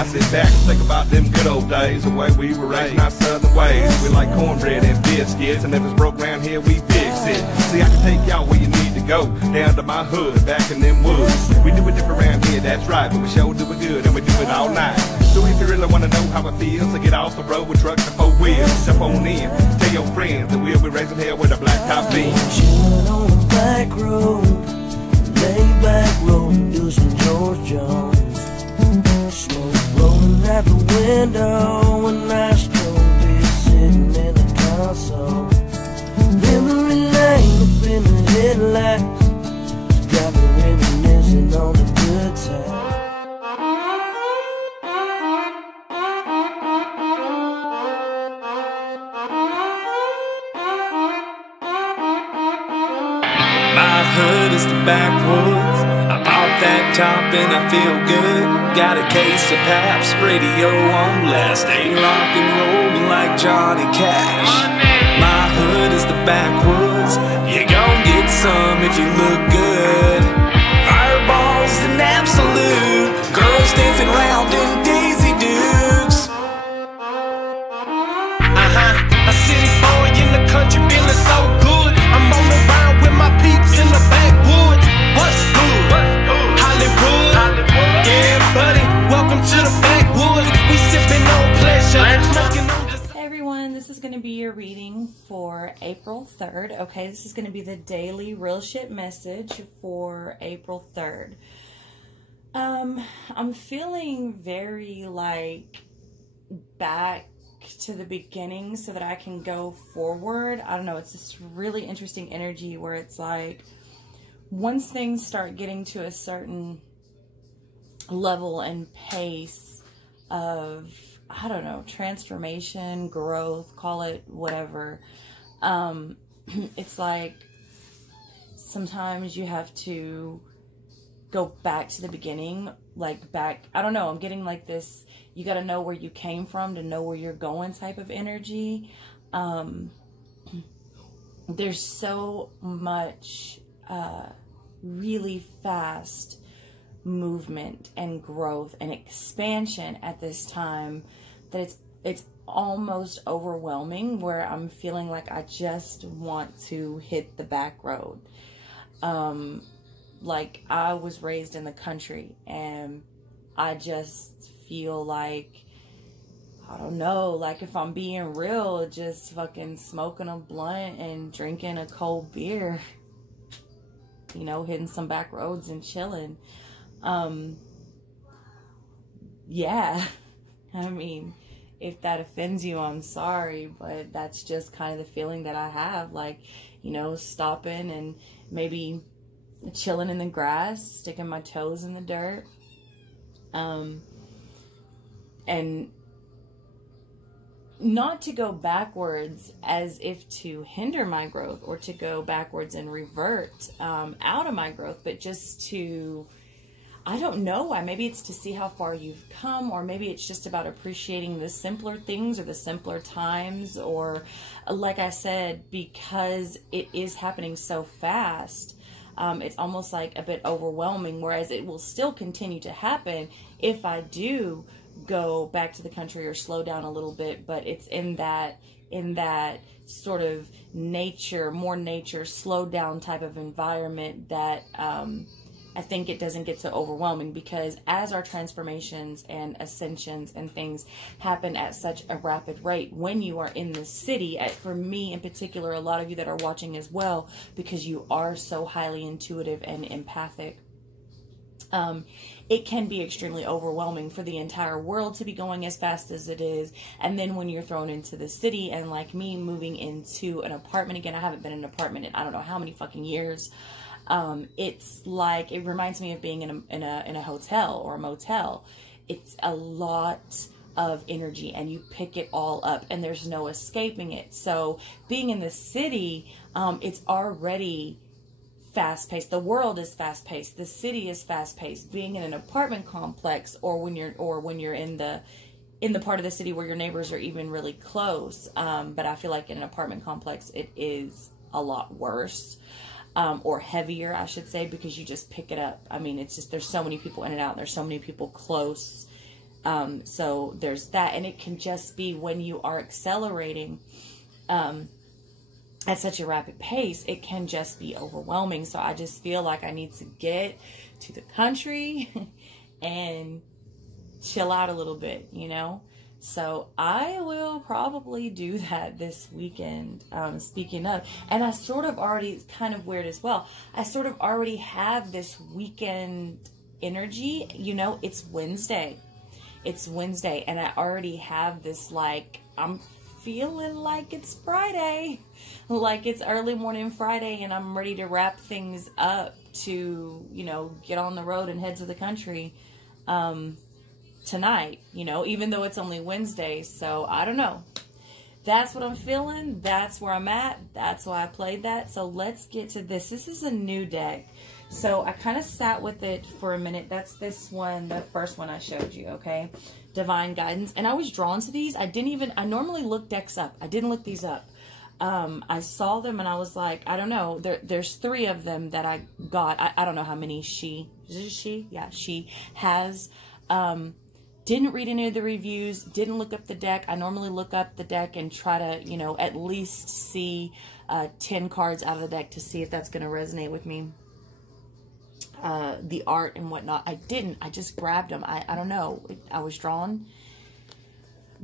I sit back and think about them good old days, the way we were raised in our southern ways. We like cornbread and biscuits, and if it's broke around here, we fix it. See, I can take y'all where you need to go, down to my hood, back in them woods. We do it different around here, that's right, but we sure do it good, and we do it all night. So if you really want to know how it feels to get off the road with trucks and four wheels, step on in, tell your friends that we'll be raising hell with a blacktop beam. Chillin' on the back road, lay back road, do some George Jones. Smoke blowing out the window, and I still be sitting in the console. Memory lane up in the headlights, got me reminiscing on the good times. My hood is the backwoods. I pop that top and I feel good. Got a case of Pabst, radio on blast. Ain't rock and rollin' like Johnny Cash. My hood is the backwoods. You gon' get some if you look good. Fireballs and absolute. Girls dancing round in Daisy Dukes. A city boy in the country feeling so good. I'm on the round with my peeps in the backwoods. What's good? Hollywood. Yeah, buddy, welcome to the backwoods. We sipping on pleasure, smoking on the... Hey everyone, this is going to be your reading for April 3rd. Okay, this is going to be the daily real shit message for April 3rd. I'm feeling very like back to the beginning so that I can go forward. I don't know, it's this really interesting energy where it's like once things start getting to a certain level and pace of, I don't know, transformation, growth, call it whatever, it's like sometimes you have to go back to the beginning, like back, I don't know, I'm getting like this, you got to know where you came from to know where you're going type of energy. There's so much really fast movement and growth and expansion at this time that it's almost overwhelming, where I'm feeling like I just want to hit the back road. Like, I was raised in the country and I just feel like, I don't know, like if I'm being real, just fucking smoking a blunt and drinking a cold beer, you know, hitting some back roads and chilling. Yeah, I mean, if that offends you, I'm sorry, but that's just kind of the feeling that I have, like, you know, stopping and maybe chilling in the grass, sticking my toes in the dirt, and not to go backwards as if to hinder my growth or to go backwards and revert out of my growth, but just to, I don't know why, maybe it's to see how far you've come, or maybe it's just about appreciating the simpler things or the simpler times, or like I said, because it is happening so fast, it's almost like a bit overwhelming, whereas it will still continue to happen if I do go back to the country or slow down a little bit, but it's in that sort of nature, more nature, slowed down type of environment that I think it doesn't get so overwhelming, because as our transformations and ascensions and things happen at such a rapid rate when you are in the city, for me in particular, a lot of you that are watching as well, because you are so highly intuitive and empathic, it can be extremely overwhelming for the entire world to be going as fast as it is. And then when you're thrown into the city, and like me moving into an apartment again, I haven't been in an apartment in I don't know how many fucking years. It's like, it reminds me of being in a hotel or a motel. It's a lot of energy and you pick it all up and there's no escaping it. So being in the city, it's already fast-paced. The world is fast-paced. The city is fast-paced. Being in an apartment complex, or when you're in the part of the city where your neighbors are even really close, but I feel like in an apartment complex it is a lot worse. Or heavier, I should say, because you just pick it up. I mean, it's just, there's so many people in and out, and there's so many people close So there's that, and it can just be when you are accelerating at such a rapid pace, it can just be overwhelming. So I just feel like I need to get to the country and chill out a little bit, you know? So I will probably do that this weekend, speaking of. And I sort of already, it's kind of weird as well, I sort of already have this weekend energy, you know, it's Wednesday. It's Wednesday, and I already have this, like, I'm feeling like it's Friday, like it's early morning Friday, and I'm ready to wrap things up to, you know, get on the road and head to the country tonight, you know, even though it's only Wednesday. So I don't know. That's what I'm feeling. That's where I'm at. That's why I played that. So let's get to this. This is a new deck. So I kind of sat with it for a minute. That's this one, the first one I showed you, okay? Divine Guidance. And I was drawn to these. I normally look decks up. I didn't look these up. I saw them and I was like, I don't know. There's 3 of them that I got. I don't know how many she has. Didn't read any of the reviews. Didn't look up the deck. I normally look up the deck and try to, you know, at least see 10 cards out of the deck to see if that's going to resonate with me. The art and whatnot. I didn't. I just grabbed them. I don't know. I was drawn.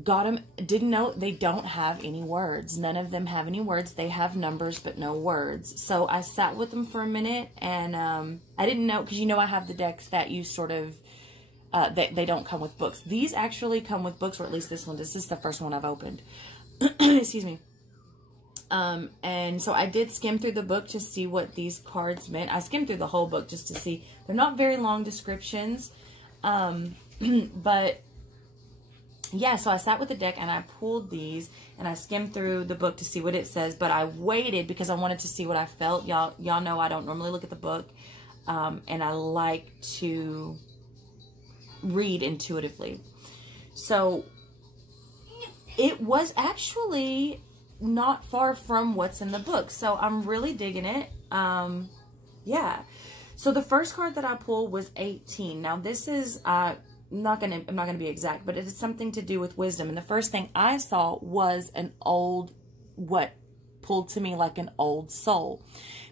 Got them. Didn't know. They don't have any words. None of them have any words. They have numbers, but no words. So I sat with them for a minute, and I didn't know, because you know I have the decks that you sort of, they don't come with books. These actually come with books, or at least this one. This is the first one I've opened. Excuse me. And so I did skim through the book to see what these cards meant. I skimmed through the whole book just to see. They're not very long descriptions. But yeah, so I sat with the deck and I pulled these and I skimmed through the book to see what it says, but I waited because I wanted to see what I felt. Y'all know I don't normally look at the book. And I like to read intuitively. So it was actually not far from what's in the book. So I'm really digging it. Yeah. So the first card that I pulled was 18. Now this is, I'm not gonna be exact, but it is something to do with wisdom. And the first thing I saw was an old, what pulled to me like an old soul,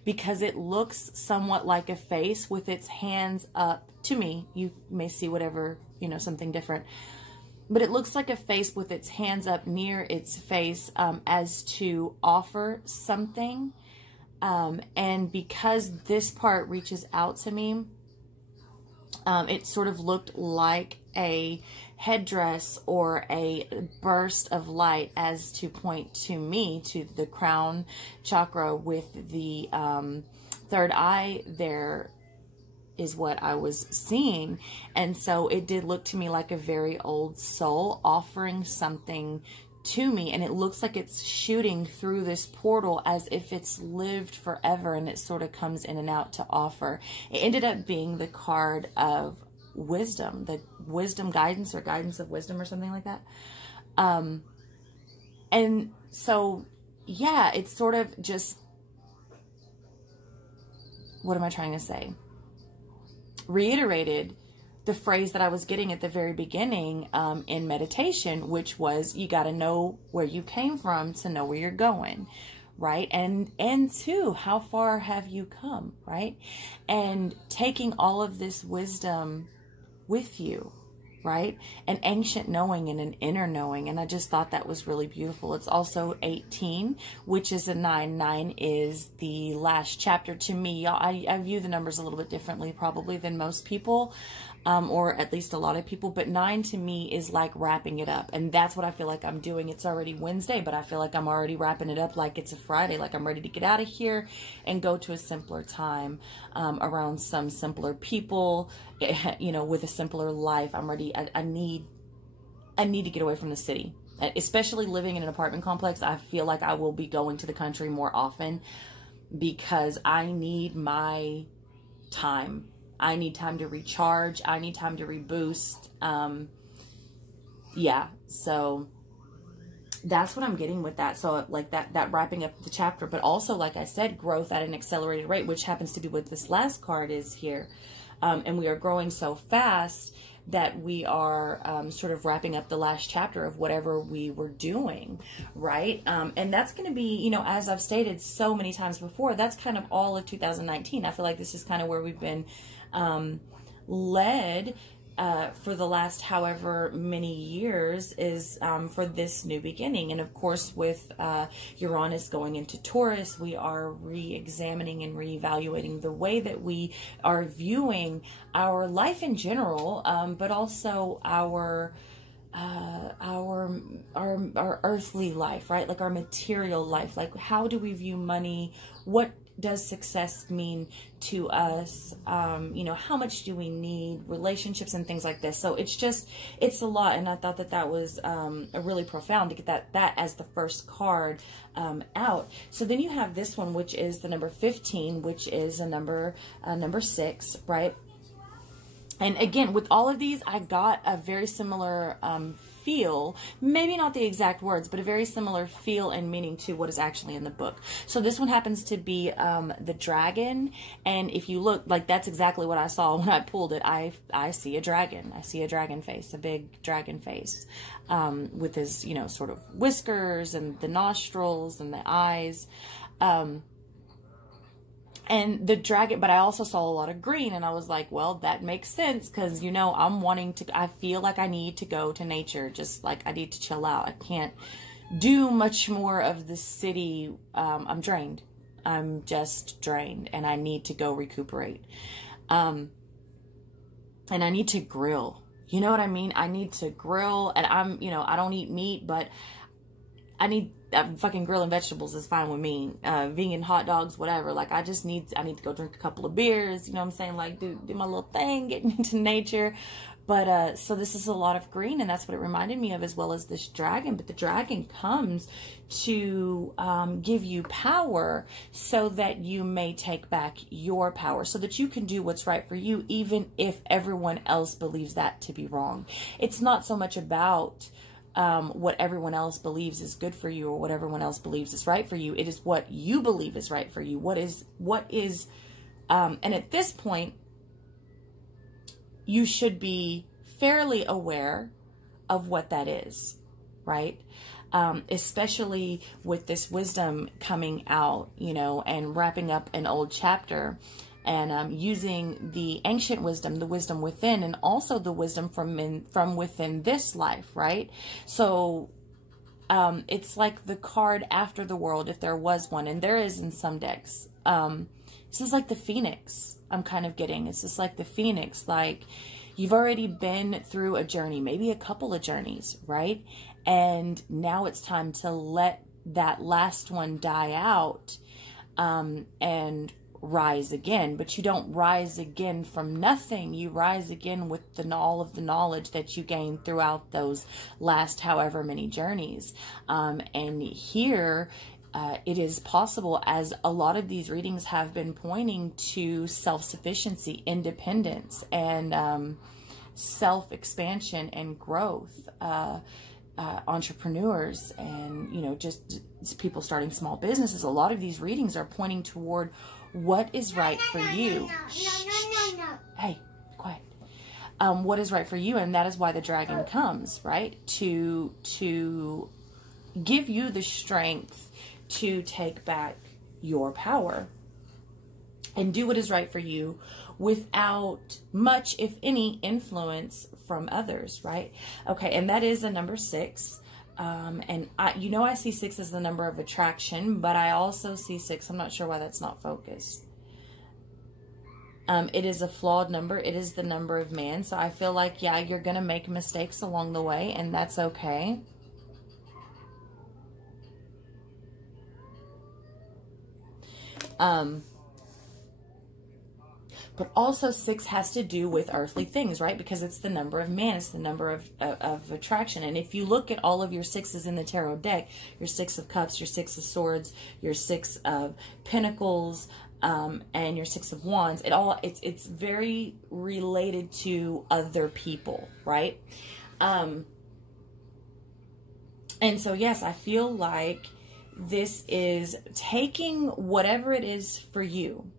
because it looks somewhat like a face with its hands up. To me, you may see whatever, you know, something different. But it looks like a face with its hands up near its face, as to offer something. And because this part reaches out to me, it sort of looked like a headdress or a burst of light, as to point to me, to the crown chakra with the third eye there, is what I was seeing. And so it did look to me like a very old soul offering something to me, and it looks like it's shooting through this portal as if it's lived forever, and it sort of comes in and out to offer. It ended up being the card of wisdom, the wisdom guidance, or guidance of wisdom, or something like that. And so yeah, it's sort of just, what am I trying to say? Reiterated the phrase that I was getting at the very beginning in meditation, which was, you got to know where you came from to know where you're going, right? And two, how far have you come, right? And taking all of this wisdom with you, right? An ancient knowing and an inner knowing. And I just thought that was really beautiful. It's also 18, which is a 9. 9 is the last chapter to me. I view the numbers a little bit differently probably than most people, or at least a lot of people. But 9 to me is like wrapping it up. And that's what I feel like I'm doing. It's already Wednesday, but I feel like I'm already wrapping it up like it's a Friday. Like I'm ready to get out of here and go to a simpler time, around some simpler people, you know, with a simpler life. I'm ready. I need to get away from the city, especially living in an apartment complex. I feel like I will be going to the country more often because I need my time. I need time to recharge. I need time to reboost. Yeah, so that's what I'm getting with that. So like that wrapping up the chapter, but also, like I said, growth at an accelerated rate, which happens to be what this last card is here. And we are growing so fast that we are sort of wrapping up the last chapter of whatever we were doing, right? And that's going to be, you know, as I've stated so many times before, that's kind of all of 2019. I feel like this is kind of where we've been led for the last however many years, is for this new beginning. And of course, with Uranus going into Taurus, we are re-examining and re-evaluating the way that we are viewing our life in general, but also our earthly life, right? Like our material life. Like, how do we view money? What does success mean to us? You know, how much do we need? Relationships and things like this. So it's a lot. And I thought that that was really profound to get that as the first card out. So then you have this one, which is the number 15, which is a number 6, right? And again, with all of these, I got a very similar feel, maybe not the exact words, but a very similar feel and meaning to what is actually in the book. So this one happens to be the dragon. And if you look, like, that's exactly what I saw when I pulled it. I see a dragon. I see a dragon face, a big dragon face, with his, you know, sort of whiskers and the nostrils and the eyes. And the dragon, but I also saw a lot of green, and I was like, well, that makes sense, because, you know, I feel like I need to go to nature, just like I need to chill out. I can't do much more of the city. I'm drained. I'm just drained, and I need to go recuperate. And I need to grill. You know what I mean? I need to grill, and you know, I don't eat meat, but I need fucking grilling vegetables is fine with me. Vegan hot dogs, whatever. Like, I need to go drink a couple of beers. You know what I'm saying? Like, do my little thing, getting into nature. But, so this is a lot of green, and that's what it reminded me of, as well as this dragon. But the dragon comes to give you power so that you may take back your power, so that you can do what's right for you, even if everyone else believes that to be wrong. It's not so much about what everyone else believes is good for you, or what everyone else believes is right for you. It is what you believe is right for you. What is, and at this point, you should be fairly aware of what that is, right? Especially with this wisdom coming out, you know, and wrapping up an old chapter, and using the ancient wisdom, the wisdom within, and also the wisdom from within this life, right? So it's like the card after the world, if there was one, and there is in some decks. This is like the Phoenix, I'm kind of getting. It's just like the Phoenix, like you've already been through a journey, maybe a couple of journeys, right? And now it's time to let that last one die out, and rise again. But you don't rise again from nothing. You rise again with all of the knowledge that you gained throughout those last however many journeys. And here it is possible, as a lot of these readings have been pointing to self-sufficiency, independence, and self-expansion and growth. Entrepreneurs, and, you know, just people starting small businesses. A lot of these readings are pointing toward what is right for you. Hey, quiet. What is right for you, and that is why the dragon comes, right? To give you the strength to take back your power and do what is right for you without much, if any, influence from others, right? Okay, and that is a number 6. And you know, I see 6 as the number of attraction, but I also see 6, I'm not sure why that's not focused. It is a flawed number. It is the number of man. So I feel like, yeah, you're going to make mistakes along the way, and that's okay. But also 6 has to do with earthly things, right? Because it's the number of man. It's the number of attraction. And if you look at all of your 6s in the tarot deck, your 6 of cups, your 6 of swords, your 6 of pentacles, and your 6 of wands, it's very related to other people, right? And so, yes, I feel like this is taking whatever it is for you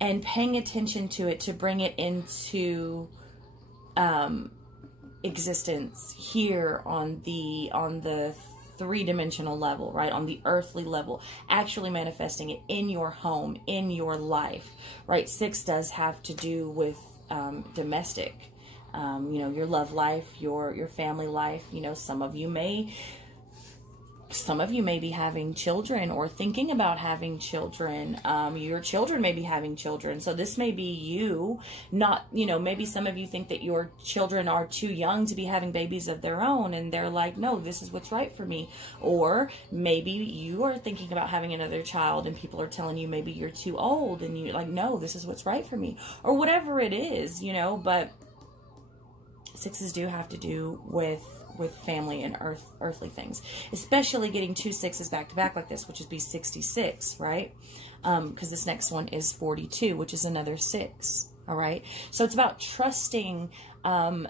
and paying attention to it to bring it into existence here on the three-dimensional level, right, on the earthly level, actually manifesting it in your home, in your life, right? 6 does have to do with domestic, you know, your love life, your family life. You know, some of you may be having children or thinking about having children. Your children may be having children. So this may be you, not, you know, maybe some of you think that your children are too young to be having babies of their own, and they're like, no, this is what's right for me. Or maybe you are thinking about having another child and people are telling you maybe you're too old, and you're like, no, this is what's right for me, or whatever it is, you know. But 6s do have to do with family and earthly things, especially getting 2 6s back to back like this, which would be 66, right? Because this next one is 42, which is another 6. All right, so it's about trusting a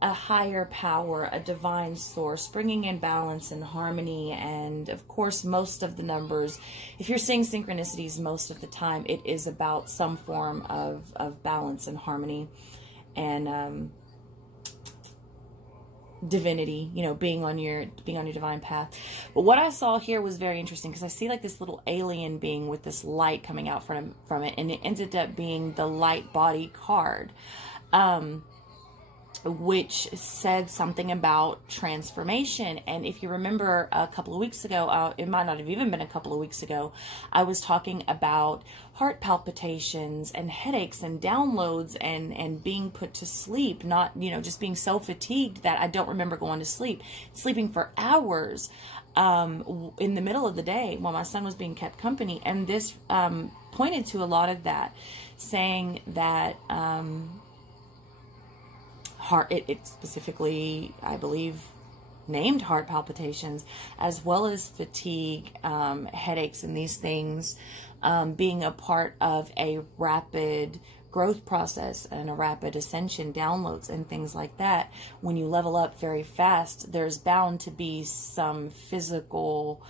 higher power, a divine source, bringing in balance and harmony. And of course, most of the numbers, if you're seeing synchronicities, most of the time it is about some form of balance and harmony and divinity, you know, being on your divine path. But what I saw here was very interesting, because I see like this little alien being with this light coming out from it, and it ended up being the light body card, which said something about transformation. And if you remember a couple of weeks ago, it might not have even been a couple of weeks ago, I was talking about heart palpitations and headaches and downloads and being put to sleep, not, you know, just being so fatigued that I don't remember going to sleep, sleeping for hours in the middle of the day while my son was being kept company. And this pointed to a lot of that, saying that it specifically, I believe, named heart palpitations, as well as fatigue, headaches, and these things being a part of a rapid growth process and a rapid ascension, downloads and things like that. When you level up very fast, there's bound to be some physical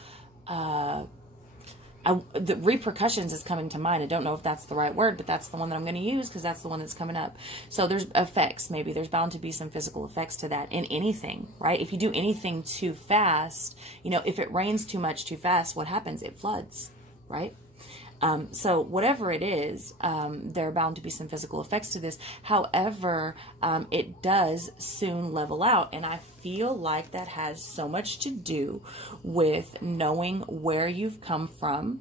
the repercussions is coming to mind. I don't know if that's the right word, but that's the one that I'm going to use because that's the one that's coming up. So there's effects. Maybe there's bound to be some physical effects to that in anything, right? If you do anything too fast, you know, if it rains too much too fast, what happens? It floods, right? So whatever it is, there are bound to be some physical effects to this. However, it does soon level out. And I feel like that has so much to do with knowing where you've come from,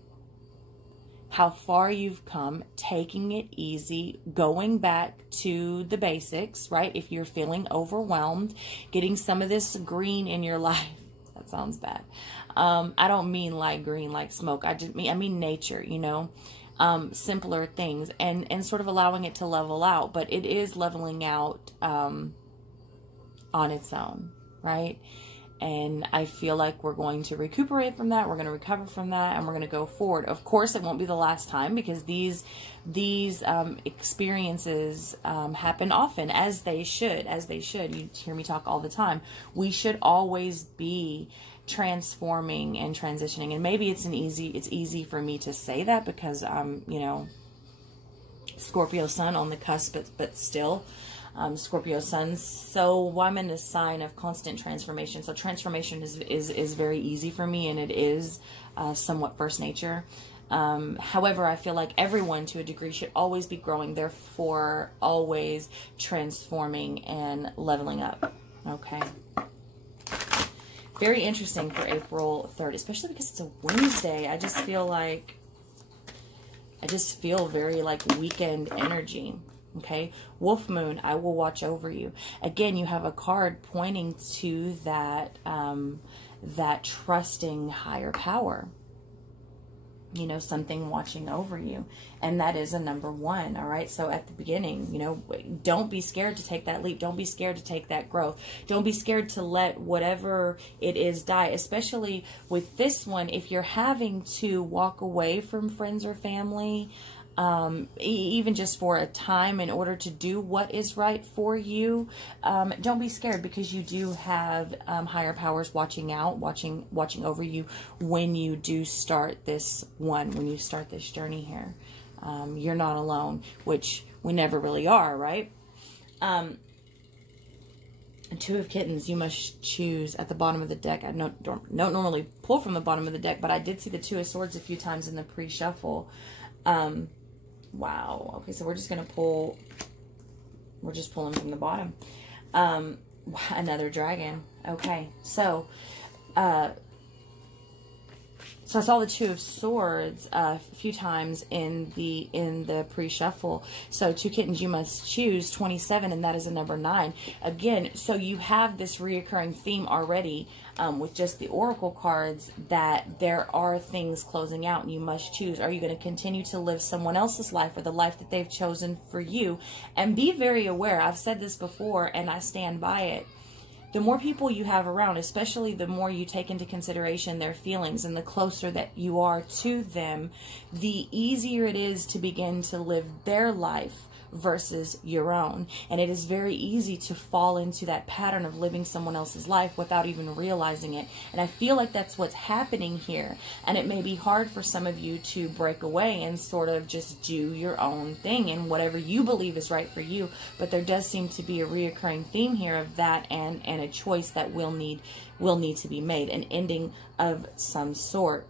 how far you've come, taking it easy, going back to the basics, right? If you're feeling overwhelmed, getting some of this green in your life. That sounds bad. I don't mean like green, like smoke. I mean nature, you know, simpler things, and sort of allowing it to level out. But it is leveling out on its own, right? And I feel like we're going to recuperate from that. We're going to recover from that, and we're going to go forward. Of course, it won't be the last time, because these experiences happen often, as they should. You hear me talk all the time. We should always be transforming and transitioning. And maybe it's easy for me to say that because I'm, you know, Scorpio sun on the cusp, but still. Scorpio sun, so I'm in a sign of constant transformation. So transformation is very easy for me, and it is somewhat first nature. However, I feel like everyone to a degree should always be growing, therefore always transforming and leveling up. Okay. Very interesting for April 3rd, especially because it's a Wednesday. I just feel very like weekend energy. Okay, Wolf Moon, I will watch over you. Again, you have a card pointing to that, that trusting higher power. You know, something watching over you. And that is a number 1, all right? So at the beginning, you know, don't be scared to take that leap. Don't be scared to take that growth. Don't be scared to let whatever it is die, especially with this one. If you're having to walk away from friends or family, even just for a time in order to do what is right for you, don't be scared, because you do have higher powers watching over you when you do start this journey here. You're not alone, which we never really are, right? Two of Kittens, you must choose at the bottom of the deck. I don't normally pull from the bottom of the deck, but I did see the Two of Swords a few times in the pre-shuffle. Wow. Okay, so we're just going to pull. We're just pulling from the bottom. Another dragon. Okay, so I saw the Two of Swords a few times in the pre-shuffle. So Two Kittens, you must choose 27, and that is a number 9. Again, so you have this reoccurring theme already with just the oracle cards, that there are things closing out and you must choose. Are you going to continue to live someone else's life or the life that they've chosen for you? And be very aware. I've said this before and I stand by it. The more people you have around, especially the more you take into consideration their feelings and the closer that you are to them, the easier it is to begin to live their life versus your own. And it is very easy to fall into that pattern of living someone else's life without even realizing it. And I feel like that's what's happening here. And it may be hard for some of you to break away and sort of just do your own thing and whatever you believe is right for you. But there does seem to be a reoccurring theme here of that, and a choice that will need to be made, an ending of some sort.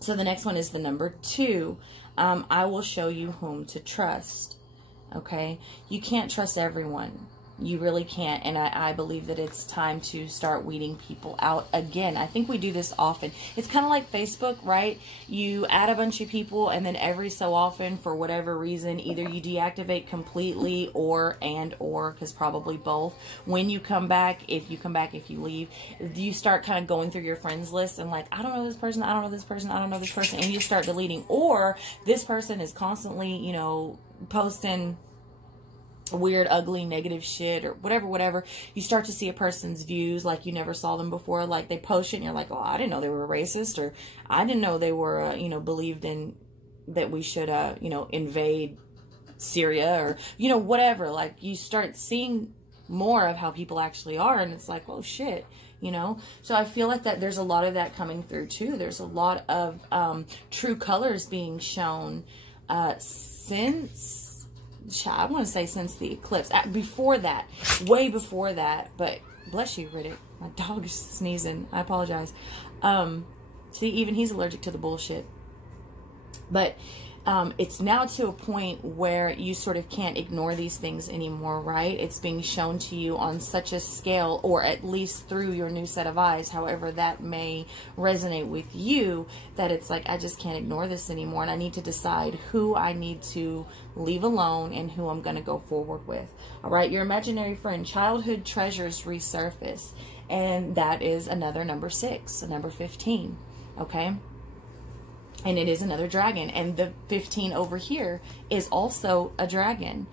So the next one is the number 2. I will show you whom to trust. Okay, you can't trust everyone. You really can't. And I believe that it's time to start weeding people out again. I think we do this often. It's kind of like Facebook, right? You add a bunch of people and then every so often, for whatever reason, either you deactivate completely or because probably both. When you come back, if you leave, you start kind of going through your friends list and like, I don't know this person, I don't know this person, I don't know this person, and you start deleting. Or this person is constantly, you know, posting weird, ugly, negative shit or whatever. You start to see a person's views like you never saw them before. Like they post it and you're like, oh, I didn't know they were racist, or I didn't know they were, you know, believed in that we should, you know, invade Syria, or, you know, whatever. Like you start seeing more of how people actually are, and it's like, oh shit, you know. So I feel like that there's a lot of that coming through too. There's a lot of true colors being shown since, I want to say since the eclipse. Before that, way before that, but bless you, Riddick. My dog is sneezing. I apologize. See, even he's allergic to the bullshit. But it's now to a point where you sort of can't ignore these things anymore, right? It's being shown to you on such a scale, or at least through your new set of eyes, however that may resonate with you, that it's like, I just can't ignore this anymore, and I need to decide who I need to leave alone and who I'm going to go forward with. All right, your imaginary friend, childhood treasures resurface, and that is another number 6, a number 15, okay? And it is another dragon. And the 15 over here is also a dragon.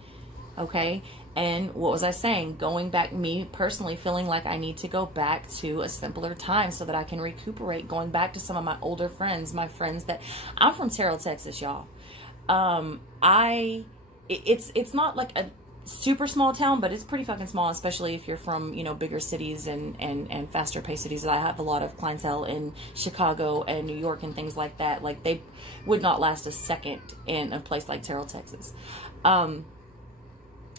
Okay? And what was I saying? Going back, me personally feeling like I need to go back to a simpler time so that I can recuperate. Going back to some of my older friends, my friends that... I'm from Terrell, Texas, y'all. It's not like a super small town, but it's pretty fucking small, especially if you're from, you know, bigger cities and faster paced cities. I have a lot of clientele in Chicago and New York and things like that. Like, they would not last a second in a place like Terrell, Texas.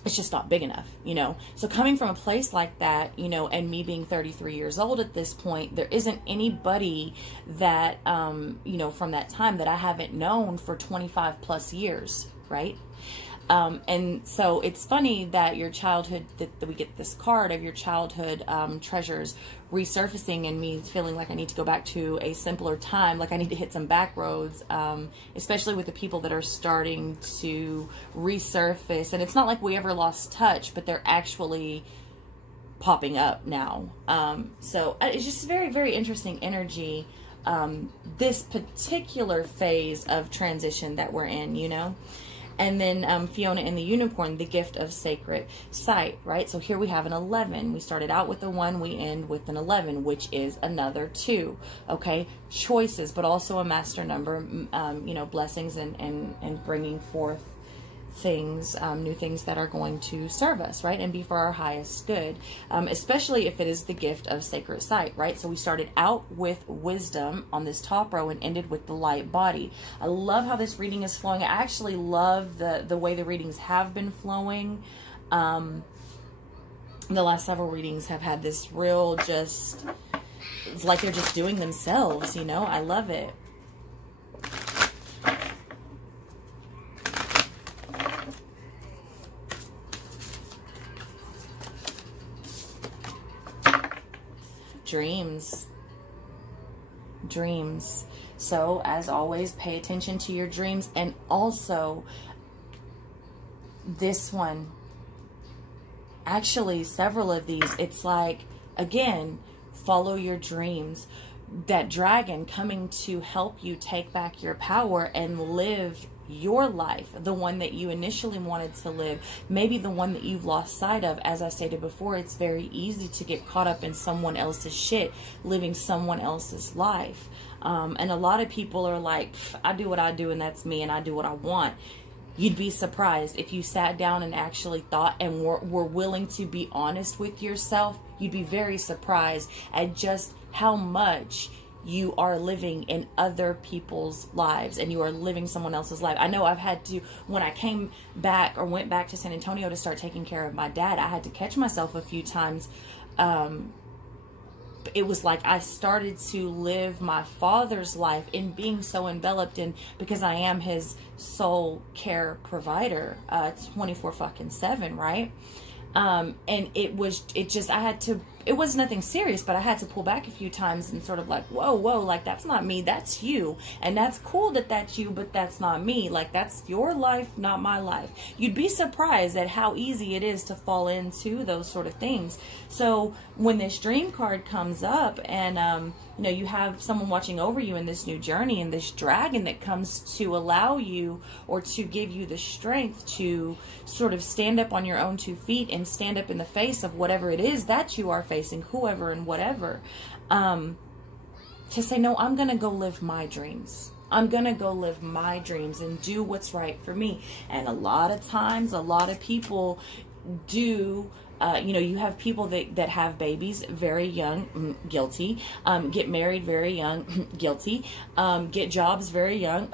It's just not big enough, you know. So coming from a place like that, you know, and me being 33 years old at this point, there isn't anybody that, you know, from that time that I haven't known for 25 plus years, right? And so it's funny that your childhood, that we get this card of your childhood treasures resurfacing, and me feeling like I need to go back to a simpler time, like I need to hit some back roads, especially with the people that are starting to resurface. And it's not like we ever lost touch, but they're actually popping up now. So it's just very, very interesting energy, this particular phase of transition that we're in, you know. And then Fiona and the Unicorn, the gift of sacred sight, right? So here we have an 11. We started out with a 1, we end with an 11, which is another 2, okay? Choices, but also a master number, you know, blessings and bringing forth things, new things that are going to serve us, right? And be for our highest good, especially if it is the gift of sacred sight, right? So we started out with wisdom on this top row and ended with the light body. I love how this reading is flowing. I actually love the way the readings have been flowing. the last several readings have had this real just, it's like they're just doing themselves, you know. I love it. Dreams. Dreams. So, as always, pay attention to your dreams. And also, this one, actually, several of these, it's like, again, follow your dreams. That dragon coming to help you take back your power and live your life, the one that you initially wanted to live, maybe the one that you've lost sight of. As I stated before, it's very easy to get caught up in someone else's shit, living someone else's life. And a lot of people are like, I do what I do and that's me and I do what I want. You'd be surprised if you sat down and actually thought and were willing to be honest with yourself. You'd be very surprised at just how much you are living in other people's lives and you are living someone else's life. I know I've had to, when I came back or went back to San Antonio to start taking care of my dad, I had to catch myself a few times. It was like I started to live my father's life in being so enveloped in, because I am his sole care provider, 24/7, right? And it was nothing serious, but I had to pull back a few times and sort of like, whoa, like, that's not me, that's you. And that's cool that that's you, but that's not me. Like, that's your life, not my life. You'd be surprised at how easy it is to fall into those sort of things. So when this dream card comes up and, you know, you have someone watching over you in this new journey, and this dragon that comes to allow you or to give you the strength to sort of stand up on your own 2 feet and stand up in the face of whatever it is that you are facing, whoever and whatever, to say, no, I'm going to go live my dreams. I'm going to go live my dreams and do what's right for me. And a lot of times, a lot of people do, you know, you have people that have babies very young, guilty, get married very young, guilty, get jobs very young,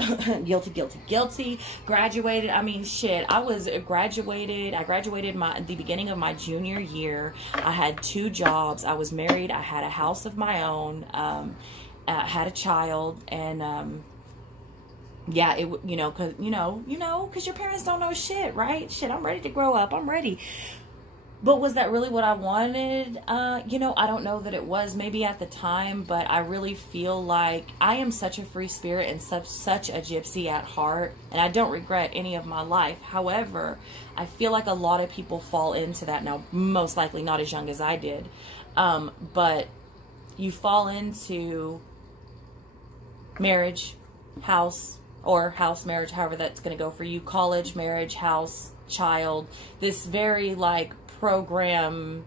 guilty, graduated. I mean, shit, I graduated the beginning of my junior year. I had 2 jobs. I was married. I had a house of my own, I had a child, and, yeah, you know, cause your parents don't know shit, right? Shit, I'm ready to grow up. I'm ready. But was that really what I wanted? You know, I don't know that it was, maybe at the time, but I really feel like I am such a free spirit and such a gypsy at heart, and I don't regret any of my life. However, I feel like a lot of people fall into that now, most likely not as young as I did. But you fall into marriage, house, or house, marriage, however that's going to go for you, college, marriage, house, child, this very like program,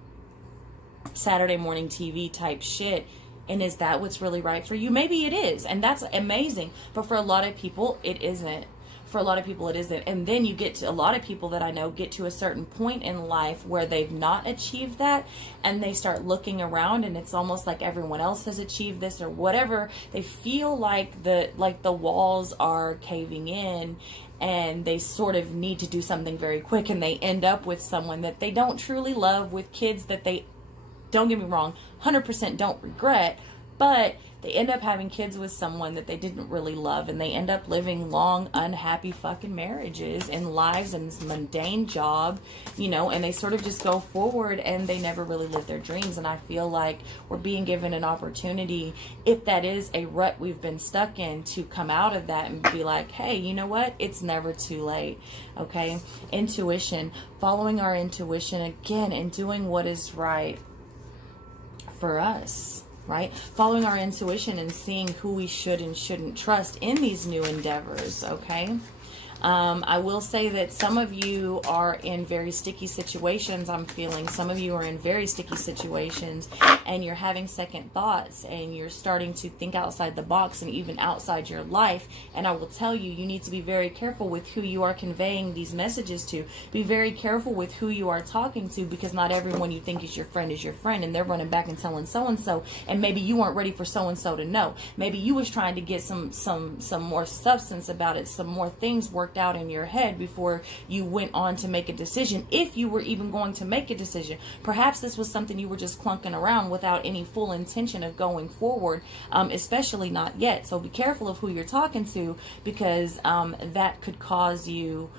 Saturday morning TV type shit. And is that what's really right for you? Maybe it is, and that's amazing, but for a lot of people it isn't. For a lot of people it isn't. And then you get to, a lot of people that I know get to a certain point in life where they've not achieved that, and they start looking around and it's almost like everyone else has achieved this or whatever. They feel like the walls are caving in, and they sort of need to do something very quick, and they end up with someone that they don't truly love, with kids that they, don't get me wrong, 100% don't regret, but they end up having kids with someone that they didn't really love, and they end up living long, unhappy fucking marriages and lives and this mundane job, you know, and they sort of just go forward and they never really live their dreams. And I feel like we're being given an opportunity, if that is a rut we've been stuck in, to come out of that and be like, hey, you know what? It's never too late, okay? Intuition, following our intuition again and doing what is right for us. Right? Following our intuition and seeing who we should and shouldn't trust in these new endeavors, okay? I will say that some of you are in very sticky situations, I'm feeling. Some of you are in very sticky situations, and you're having second thoughts, and you're starting to think outside the box and even outside your life. And I will tell you, you need to be very careful with who you are conveying these messages to. Be very careful with who you are talking to, because not everyone you think is your friend, and they're running back and telling so-and-so, and maybe you weren't ready for so-and-so to know. Maybe you was trying to get some more substance about it, some more things worked worked out in your head before you went on to make a decision, if you were even going to make a decision. Perhaps this was something you were just clunking around without any full intention of going forward, especially not yet. So be careful of who you're talking to, because that could cause you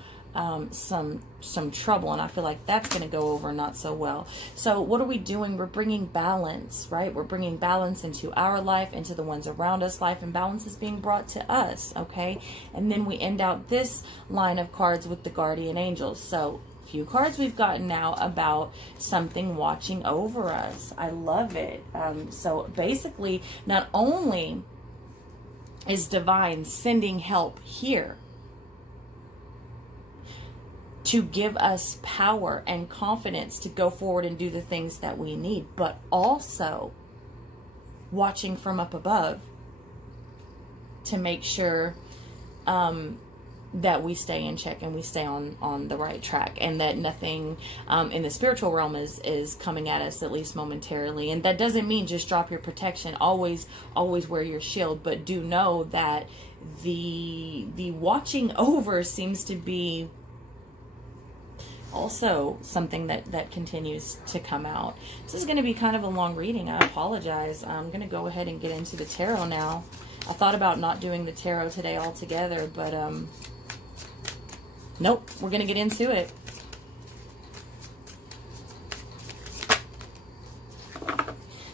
some trouble, and I feel like that's going to go over not so well. So what are we doing? We're bringing balance, right? We're bringing balance into our life, into the ones around us life, and balance is being brought to us, okay? And then we end out this line of cards with the guardian angels. So few cards we've gotten now about something watching over us. I love it. So basically, not only is divine sending help here to give us power and confidence to go forward and do the things that we need, but also watching from up above to make sure that we stay in check and we stay on the right track, and that nothing in the spiritual realm is coming at us, at least momentarily. And that doesn't mean just drop your protection. Always wear your shield, but do know that the watching over seems to be also something that continues to come out. This is going to be kind of a long reading. I apologize. I'm going to go ahead and get into the tarot now. I thought about not doing the tarot today altogether, but nope, we're going to get into it.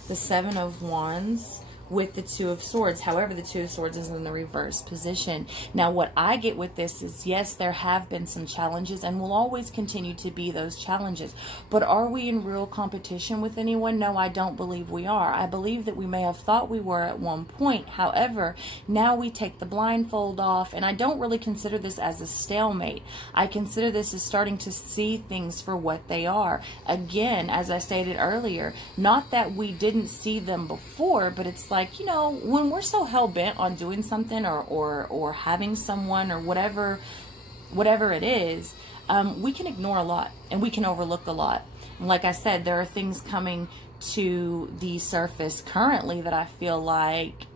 The Seven of Wands with the Two of Swords. However, the Two of Swords is in the reverse position. Now, what I get with this is, yes, there have been some challenges and will always continue to be those challenges. But are we in real competition with anyone? No, I don't believe we are. I believe that we may have thought we were at one point. However, now we take the blindfold off, and I don't really consider this as a stalemate. I consider this as starting to see things for what they are. Again, as I stated earlier, not that we didn't see them before, but it's like, you know, when we're so hell-bent on doing something or having someone or whatever it is, we can ignore a lot and we can overlook a lot. And like I said, there are things coming to the surface currently that I feel like,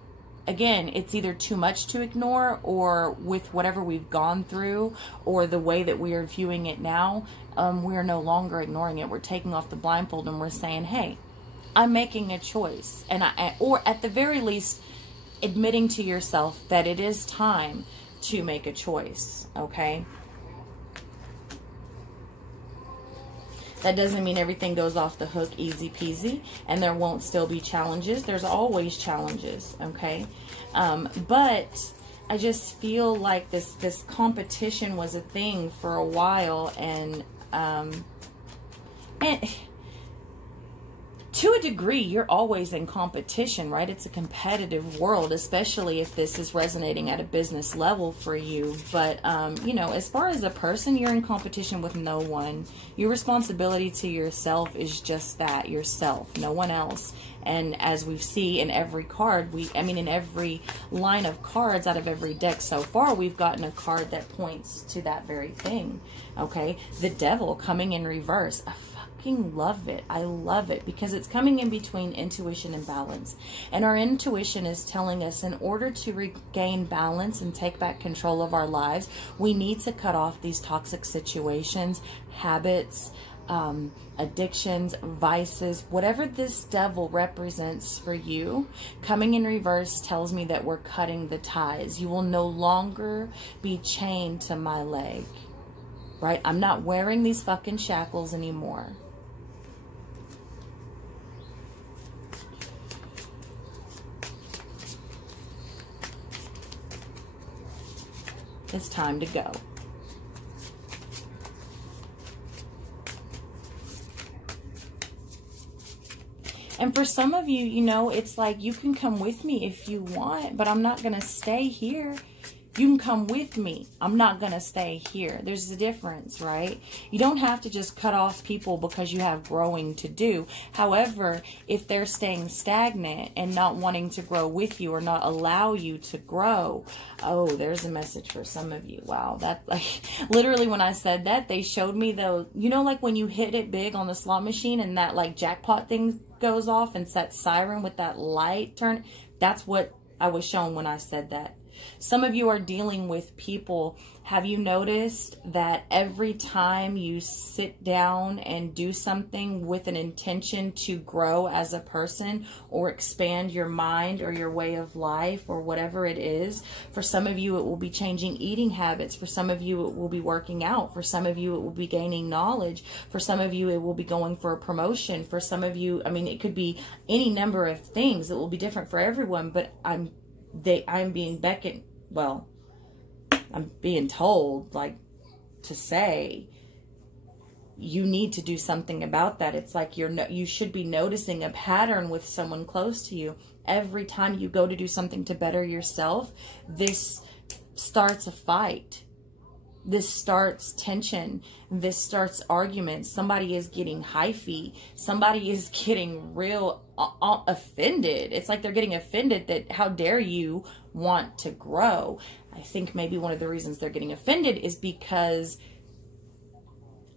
again, it's either too much to ignore, or with whatever we've gone through or the way that we are viewing it now, we are no longer ignoring it. We're taking off the blindfold and we're saying, hey, I'm making a choice. And or at the very least, admitting to yourself that it is time to make a choice, okay? That doesn't mean everything goes off the hook easy peasy, and there won't still be challenges. There's always challenges, okay? But I just feel like this competition was a thing for a while, and to a degree, you're always in competition, right? It's a competitive world, especially if this is resonating at a business level for you. But, you know, as far as a person, you're in competition with no one. Your responsibility to yourself is just that, yourself, no one else. And as we see in every card, in every line of cards out of every deck so far, we've gotten a card that points to that very thing, okay? The Devil coming in reverse. Love it. I love it because it's coming in between intuition and balance. And our intuition is telling us, in order to regain balance and take back control of our lives, we need to cut off these toxic situations, habits, addictions, vices, whatever this devil represents for you. Coming in reverse tells me that we're cutting the ties. You will no longer be chained to my leg, right? I'm not wearing these fucking shackles anymore. It's time to go. And for some of you, you know, it's like, you can come with me if you want, but I'm not going to stay here. You can come with me. I'm not going to stay here. There's a difference, right? You don't have to just cut off people because you have growing to do. However, if they're staying stagnant and not wanting to grow with you or not allow you to grow, oh, there's a message for some of you. Wow. That, like, literally when I said that, they showed me those, you know, like when you hit it big on the slot machine and that like jackpot thing goes off and that siren with that light turn. That's what I was shown when I said that. Some of you are dealing with people. Have you noticed that every time you sit down and do something with an intention to grow as a person or expand your mind or your way of life or whatever it is, for some of you it will be changing eating habits. For some of you it will be working out. For some of you it will be gaining knowledge. For some of you it will be going for a promotion. For some of you, I mean, it could be any number of things. It will be different for everyone, but I'm being beckoned, well, I'm being told, like, to say, you need to do something about that. It's like you should be noticing a pattern with someone close to you. Every time you go to do something to better yourself, this starts a fight. This starts tension. This starts arguments. Somebody is getting hyphy. Somebody is getting real offended. It's like they're getting offended that how dare you want to grow. I think maybe one of the reasons they're getting offended is because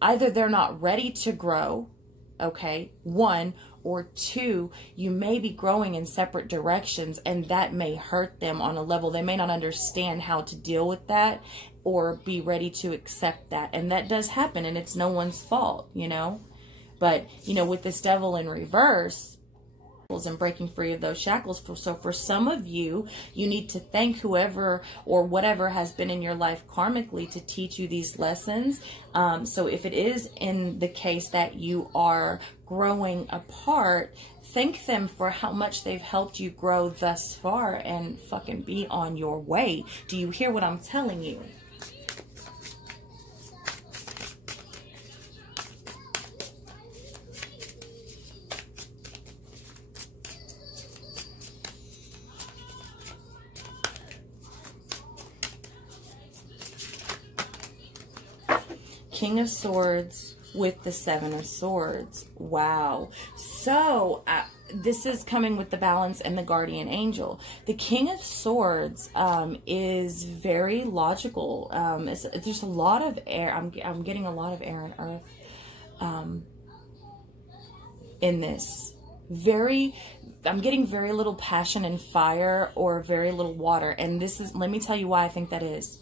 either they're not ready to grow, okay, one, or two, you may be growing in separate directions and that may hurt them on a level. They may not understand how to deal with that or be ready to accept that. And that does happen, and it's no one's fault, you know. But, you know, with this devil in reverse, and breaking free of those shackles. So for some of you, you need to thank whoever or whatever has been in your life karmically to teach you these lessons. So if it is in the case that you are growing apart, thank them for how much they've helped you grow thus far and fucking be on your way. Do you hear what I'm telling you? King of Swords with the Seven of Swords. Wow. So this is coming with the balance and the guardian angel. The King of Swords is very logical. There's a lot of air. I'm getting a lot of air and earth in this. I'm getting very little passion and fire or very little water. And this is, let me tell you why I think that is.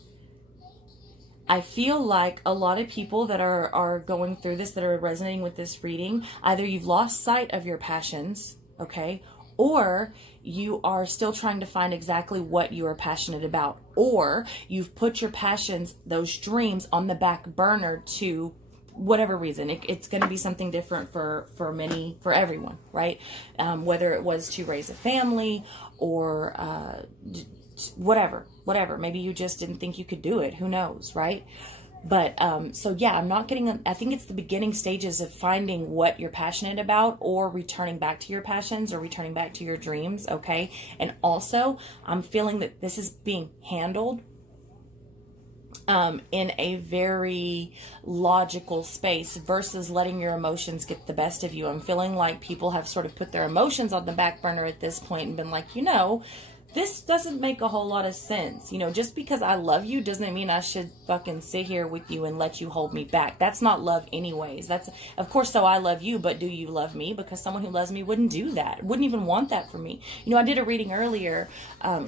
I feel like a lot of people that are going through this, that are resonating with this reading, either you've lost sight of your passions, okay, or you are still trying to find exactly what you are passionate about, or you've put your passions, those dreams, on the back burner to whatever reason. It's going to be something different for everyone, right? Whether it was to raise a family or whatever. Maybe you just didn't think you could do it. Who knows, right? But, so yeah, I'm not getting, I think it's the beginning stages of finding what you're passionate about or returning back to your passions or returning back to your dreams, okay? And also, I'm feeling that this is being handled in a very logical space versus letting your emotions get the best of you. I'm feeling like people have sort of put their emotions on the back burner at this point and been like, you know, this doesn't make a whole lot of sense. You know, just because I love you doesn't mean I should fucking sit here with you and let you hold me back. That's not love anyways. That's, of course, so I love you, but do you love me? Because someone who loves me wouldn't do that. Wouldn't even want that for me. You know, I did a reading earlier, I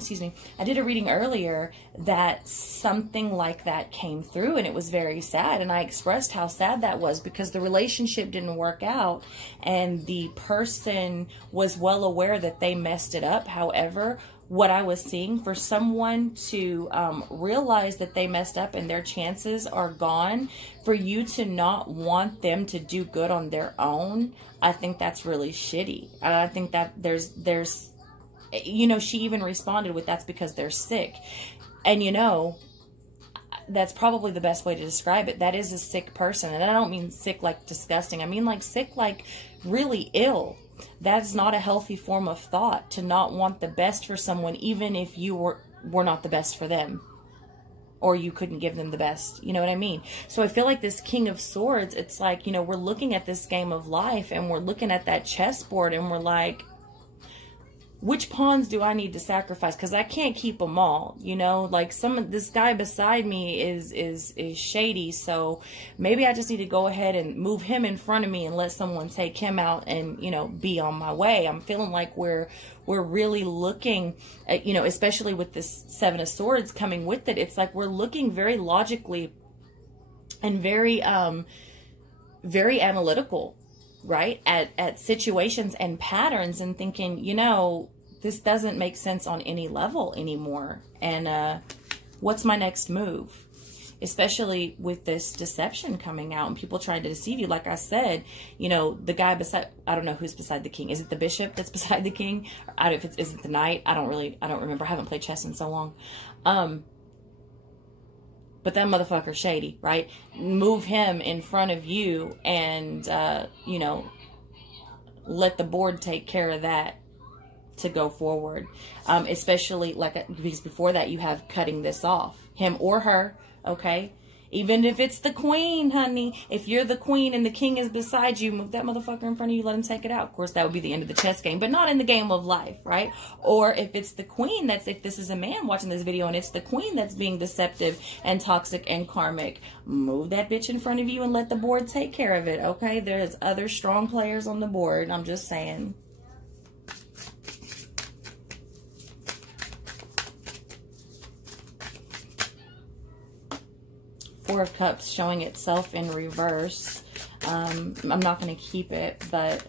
did a reading earlier that something like that came through and it was very sad. And I expressed how sad that was because the relationship didn't work out and the person was well aware that they messed it up. However, what I was seeing, for someone to realize that they messed up and their chances are gone, for you to not want them to do good on their own, I think that's really shitty. And I think that there's, you know, she even responded with, that's because they're sick. And, you know, that's probably the best way to describe it. That is a sick person. And I don't mean sick like disgusting. I mean like sick like really ill. That's not a healthy form of thought, to not want the best for someone, even if you were not the best for them, or you couldn't give them the best. You know what I mean? So I feel like this King of Swords, it's like, you know, we're looking at this game of life and we're looking at that chessboard and we're like, which pawns do I need to sacrifice? Because I can't keep them all, you know, like this guy beside me is shady. So maybe I just need to go ahead and move him in front of me and let someone take him out and, you know, be on my way. I'm feeling like we're really looking at, you know, especially with this Seven of Swords coming with it. It's like we're looking very logically and very analytical, right, at situations and patterns, and thinking, you know, this doesn't make sense on any level anymore. And what's my next move? Especially with this deception coming out and people trying to deceive you. Like I said, you know, the guy beside, I don't know who's beside the king. Is it the bishop that's beside the king? Or is it the knight? I don't remember. I haven't played chess in so long. But that motherfucker's shady, right? Move him in front of you and, you know, let the board take care of that to go forward. Especially because before that you have cutting this off, him or her, okay? Even if it's the queen, honey, if you're the queen and the king is beside you, move that motherfucker in front of you, let him take it out. Of course, that would be the end of the chess game, but not in the game of life, right? Or if it's the queen, if this is a man watching this video and it's the queen that's being deceptive and toxic and karmic, move that bitch in front of you and let the board take care of it, okay? There's other strong players on the board, I'm just saying. Four of Cups showing itself in reverse. I'm not going to keep it, but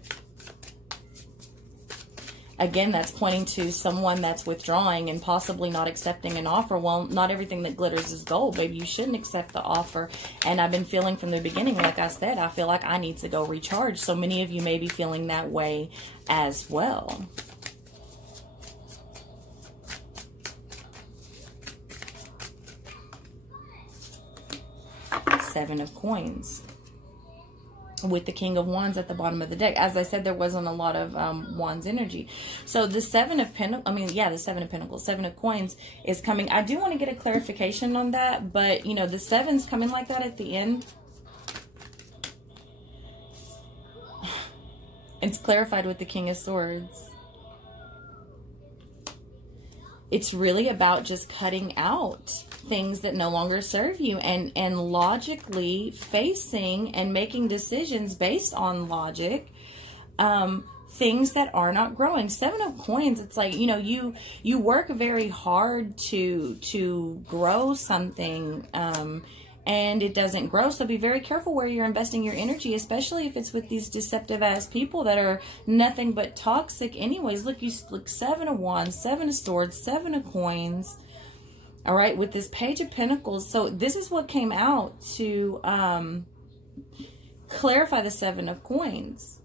again, that's pointing to someone that's withdrawing and possibly not accepting an offer. Well, not everything that glitters is gold, baby. You shouldn't accept the offer. And I've been feeling from the beginning, like I said, I feel like I need to go recharge. So many of you may be feeling that way as well. Seven of Coins with the King of Wands at the bottom of the deck. As I said, there wasn't a lot of Wands energy. So the Seven of Pentacles, the Seven of Pentacles, Seven of Coins is coming. I do want to get a clarification on that, but you know, the seven's coming like that at the end. It's clarified with the King of Swords. It's really about just cutting out things that no longer serve you and logically facing and making decisions based on logic, things that are not growing. Seven of Coins, it's like, you know, you work very hard to grow something, and it doesn't grow. So be very careful where you're investing your energy, especially if it's with these deceptive ass people that are nothing but toxic anyways. Look, you look, Seven of Wands, Seven of Swords, Seven of Coins. All right, with this Page of Pentacles. So this is what came out to clarify the Seven of Coins.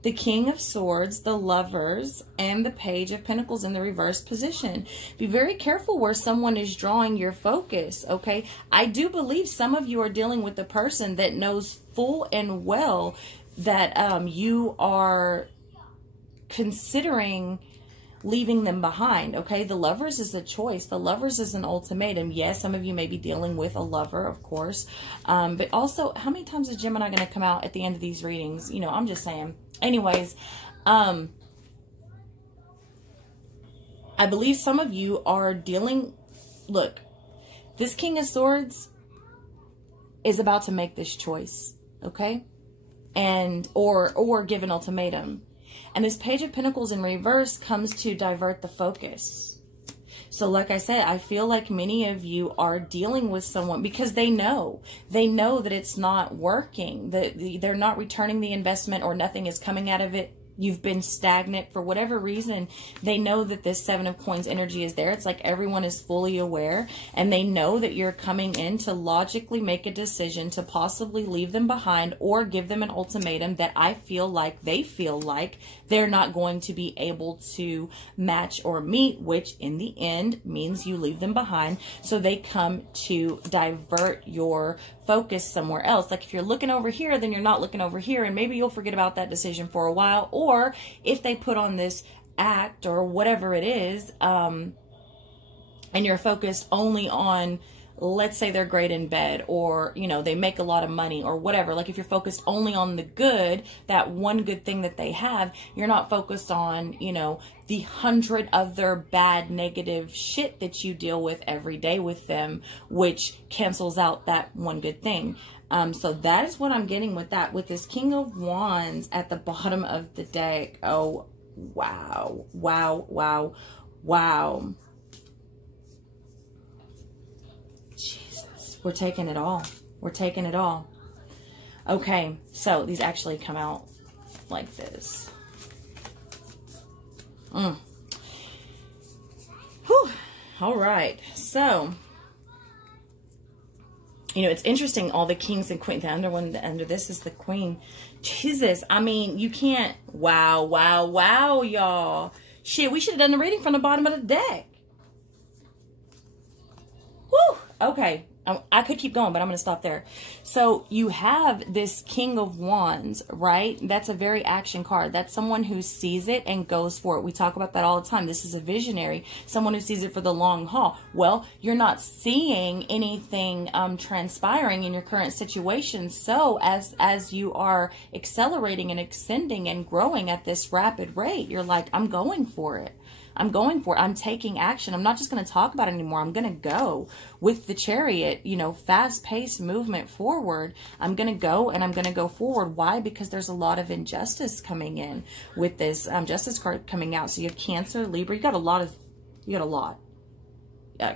The King of Swords, the Lovers, and the Page of Pentacles in the reverse position. Be very careful where someone is drawing your focus, okay? I do believe some of you are dealing with a person that knows full and well that you are considering leaving them behind, okay? The Lovers is a choice. The Lovers is an ultimatum. Yes, some of you may be dealing with a lover, of course. But also, how many times is Gemini going to come out at the end of these readings? You know, I'm just saying. Anyways, I believe some of you are dealing... Look, this King of Swords is about to make this choice, okay? And or give an ultimatum. And this Page of Pentacles in reverse comes to divert the focus. So like I said, I feel like many of you are dealing with someone because they know that it's not working, that they're not returning the investment or nothing is coming out of it. You've been stagnant for whatever reason. They know that this Seven of Coins energy is there. It's like everyone is fully aware, and they know that you're coming in to logically make a decision to possibly leave them behind or give them an ultimatum that I feel like they feel like they're not going to be able to match or meet, which in the end means you leave them behind. So they come to divert your focus somewhere else. Like if you're looking over here, then you're not looking over here, and maybe you'll forget about that decision for a while. Or if they put on this act or whatever it is, and you're focused only on let's say they're great in bed, or, you know, they make a lot of money or whatever. Like if you're focused only on the good, that one good thing that they have, you're not focused on, you know, the 100 other bad, negative shit that you deal with every day with them, which cancels out that one good thing. So that is what I'm getting with that, with this King of Wands at the bottom of the deck. Oh, wow, wow, wow, wow. Jesus, we're taking it all. We're taking it all. Okay, so these actually come out like this. Whew. All right, so, you know, it's interesting, all the kings and queens. The under this is the queen. Jesus, I mean, you can't. Wow, wow, wow, y'all. Shit, we should have done the reading from the bottom of the deck. Whew. Okay, I could keep going, but I'm going to stop there. So you have this King of Wands, right? That's a very action card. That's someone who sees it and goes for it. We talk about that all the time. This is a visionary, someone who sees it for the long haul. Well, you're not seeing anything transpiring in your current situation. So as you are accelerating and extending and growing at this rapid rate, you're like, I'm going for it. I'm going for it. I'm taking action. I'm not just going to talk about it anymore. I'm going to go with the Chariot, you know, fast-paced movement forward. I'm going to go, and I'm going to go forward. Why? Because there's a lot of injustice coming in with this Justice card coming out. So you have Cancer, Libra. You got a lot.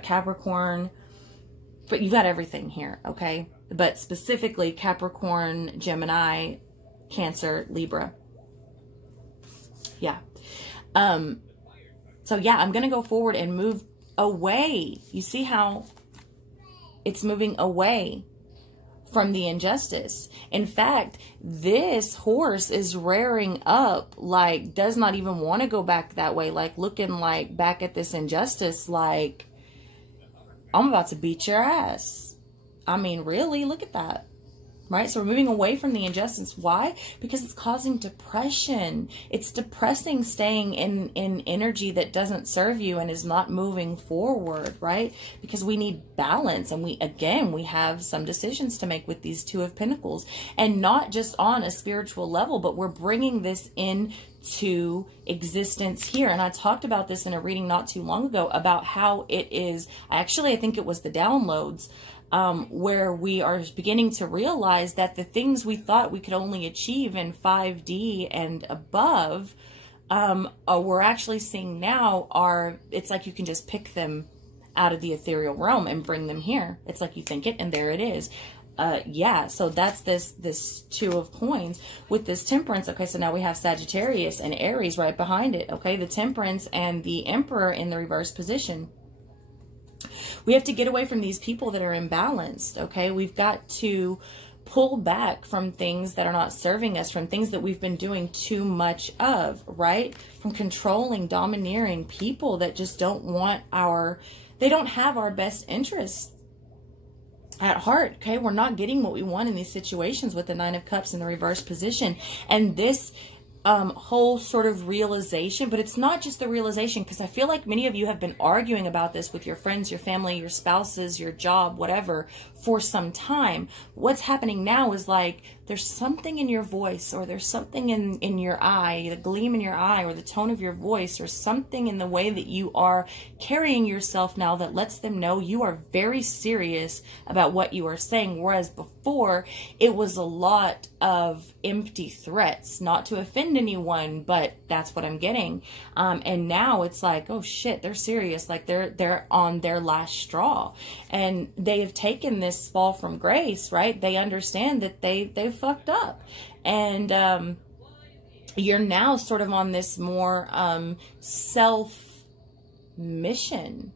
Capricorn, but you've got everything here, okay? But specifically Capricorn, Gemini, Cancer, Libra. Yeah. So yeah, I'm going to go forward and move away. You see how it's moving away from the injustice. In fact, this horse is rearing up, like does not even want to go back that way. Like looking like back at this injustice, like I'm about to beat your ass. I mean, really, look at that. Right? So we're moving away from the injustice. Why? Because it's causing depression. It's depressing staying in energy that doesn't serve you and is not moving forward, right? Because we need balance. And we have some decisions to make with these Two of Pentacles. And not just on a spiritual level, but we're bringing this into existence here. And I talked about this in a reading not too long ago about how it is, I think it was the downloads, where we are beginning to realize that the things we thought we could only achieve in 5D and above, we're actually seeing now it's like you can just pick them out of the ethereal realm and bring them here. It's like you think it and there it is. Yeah, so that's this Two of Coins with this Temperance. Okay, so now we have Sagittarius and Aries right behind it. Okay, the Temperance and the Emperor in the reverse position. We have to get away from these people that are imbalanced, okay? We've got to pull back from things that are not serving us, from things that we've been doing too much of, right? From controlling, domineering people that just don't want they don't have our best interests at heart, okay? We're not getting what we want in these situations with the Nine of Cups in the reverse position. And this whole sort of realization, but it's not just the realization, because I feel like many of you have been arguing about this with your friends, your family, your spouses, your job, whatever, for some time. What's happening now is like there's something in your voice, or there's something in your eye, the gleam in your eye, or the tone of your voice, or something in the way that you are carrying yourself now that lets them know you are very serious about what you are saying. Whereas before, it was a lot of empty threats, not to offend anyone, but that's what I'm getting. And now it's like, oh shit, they're serious. Like they're on their last straw, and they have taken this fall from grace, right? They understand that they've fucked up, and you're now sort of on this more self mission,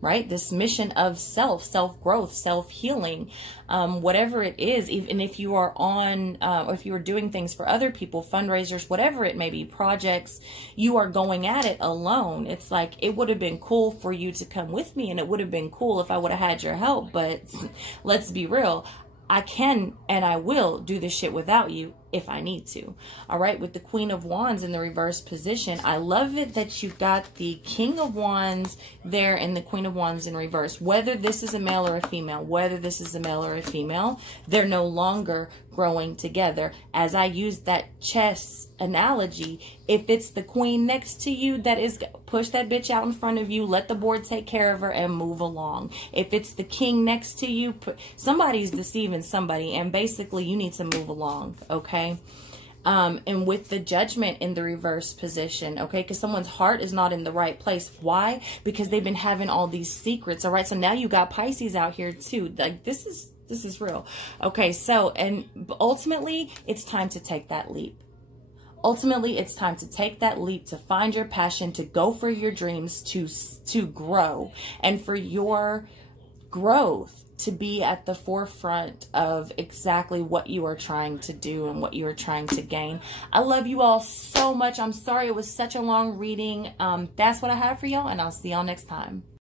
right? This mission of self-growth, self-healing, whatever it is. Even if you are on, or if you are doing things for other people, fundraisers, whatever it may be, projects, you are going at it alone. It's like, it would have been cool for you to come with me, and it would have been cool if I would have had your help, but let's be real. I can and I will do this shit without you if I need to. All right, with the Queen of Wands in the reverse position, I love it that you got the King of Wands there and the Queen of Wands in reverse. Whether this is a male or a female, they're no longer growing together. As I use that chess analogy, if it's the queen next to you that is, push that bitch out in front of you, let the board take care of her and move along. If it's the king next to you, somebody's deceiving somebody, and basically you need to move along, okay? And with the Judgment in the reverse position, okay, because someone's heart is not in the right place. Why? Because they've been having all these secrets. All right, so now you got Pisces out here too. Like, this is real. Okay, so, and ultimately it's time to take that leap. Ultimately, it's time to take that leap, to find your passion, to go for your dreams, to grow, and for your growth to be at the forefront of exactly what you are trying to do and what you are trying to gain. I love you all so much. I'm sorry it was such a long reading. That's what I have for y'all, and I'll see y'all next time.